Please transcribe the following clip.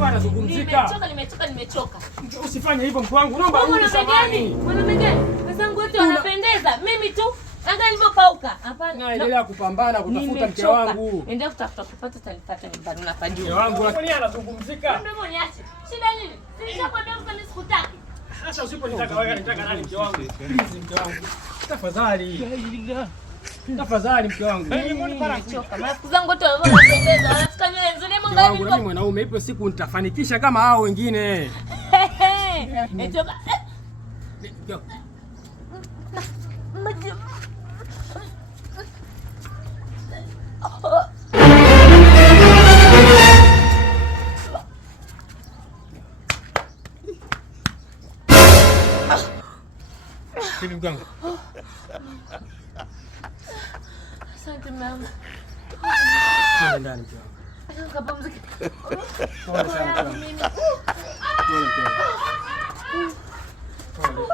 ambaye anazungumzika. Nimechoka. Usifanye hivyo mke wangu. Naomba urudi samani. Mwanaume gani? Wenzangu wote wanapendeza. Mimi tu anga nilipopauka. Hapana. Naendelea kupambana kutafuta mke wangu. Endelea kutafuta kupata utanipata nyumbani unapajua. Mke wangu lakini anazungumzika. Ndio niache. Shida nini? Sitakwambia mtu nisikutaki. Sasa usiponitaka wewe nitaka nani mke wangu? Please mke wangu. Tafadhali. Tafadhali mke wangu. Nimechoka. Marafiki zangu wote wanapendeza. Wanafika nywele nzuri mwanangu. Mimi mwanaume ipo siku nitafanikisha kama hao wengine. Nimechoka. Hivi mgangu. Asante mama. Nenda ndani mke wangu. Kapumzike. Pole sana mke wangu. Pole.